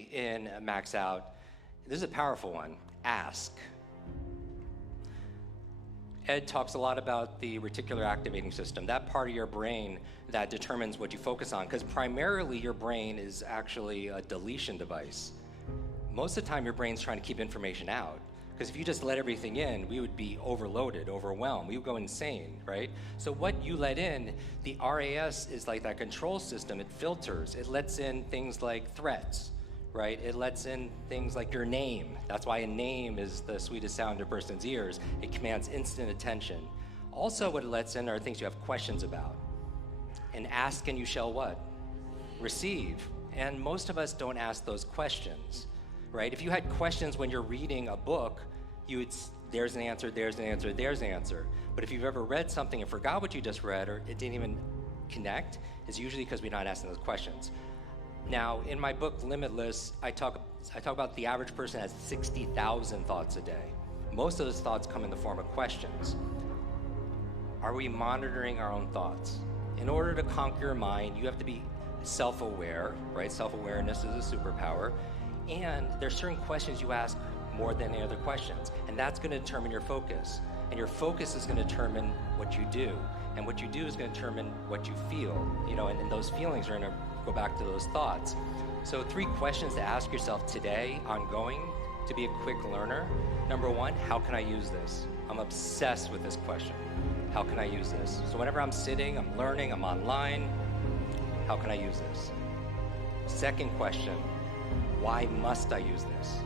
3 in MaxOut, this is a powerful one, ask. Ed talks a lot about the reticular activating system, that part of your brain that determines what you focus on, because primarily your brain is actually a deletion device. Most of the time your brain's trying to keep information out, because if you just let everything in, we would be overloaded, overwhelmed, we would go insane, right? So what you let in, the RAS is like that control system, it filters, it lets in things like threats, right? It lets in things like your name. That's why a name is the sweetest sound in a person's ears. It commands instant attention. Also, what it lets in are things you have questions about. And ask and you shall what? Receive. And most of us don't ask those questions, right? If you had questions when you're reading a book, you would, there's an answer, there's an answer, there's an answer. But if you've ever read something and forgot what you just read, or it didn't even connect, it's usually because we're not asking those questions. Now, in my book, Limitless, I talk about the average person has 60,000 thoughts a day. Most of those thoughts come in the form of questions. Are we monitoring our own thoughts? In order to conquer your mind, you have to be self-aware, right? Self-awareness is a superpower. And there's certain questions you ask more than any other questions. And that's going to determine your focus. And your focus is going to determine what you do. And what you do is going to determine what you feel. You know, and those feelings are going to go back to those thoughts. So 3 questions to ask yourself today, ongoing, to be a quick learner. Number 1, how can I use this? I'm obsessed with this question. How can I use this? So whenever I'm sitting, I'm learning, I'm online, how can I use this? Second question, why must I use this?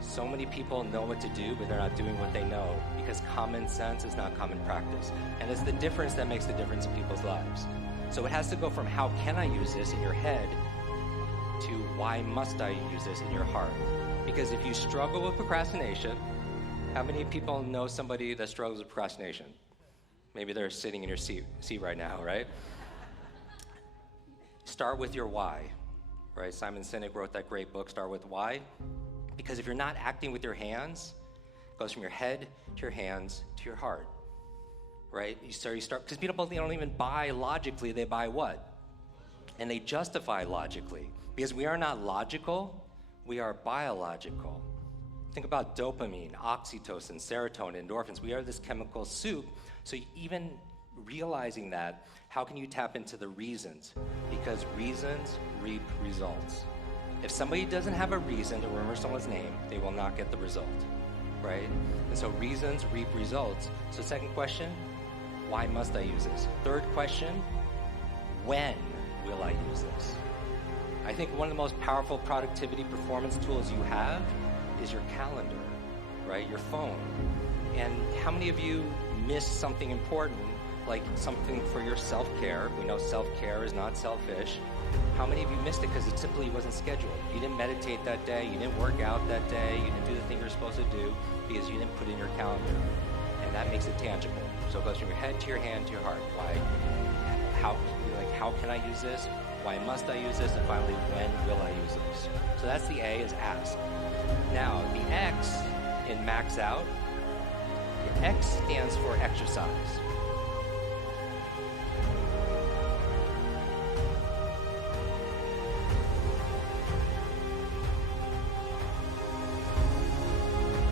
So many people know what to do, but they're not doing what they know, because common sense is not common practice. And it's the difference that makes the difference in people's lives. So it has to go from how can I use this in your head to why must I use this in your heart? Because if you struggle with procrastination, how many people know somebody that struggles with procrastination? Maybe they're sitting in your seat right now, right? Start with your why, right? Simon Sinek wrote that great book, Start With Why. Because if you're not acting with your hands, it goes from your head to your hands to your heart. Right? You start, because people, they don't even buy logically, they buy what? And they justify logically. Because we are not logical, we are biological. Think about dopamine, oxytocin, serotonin, endorphins. We are this chemical soup. So even realizing that, how can you tap into the reasons? Because reasons reap results. If somebody doesn't have a reason to remember someone's name, they will not get the result, right? And so reasons reap results. So second question, why must I use this? Third question, when will I use this? I think one of the most powerful productivity performance tools you have is your calendar, right? Your phone. And how many of you miss something important, like something for your self-care? We know self-care is not selfish. How many of you missed it because it simply wasn't scheduled? You didn't meditate that day, you didn't work out that day, you didn't do the thing you're supposed to do because you didn't put it in your calendar. And that makes it tangible. So it goes from your head to your hand to your heart. Why? How can I use this? Why must I use this? And finally, when will I use this? So that's the A, is ask. Now, the X in MaxOut, the X stands for exercise.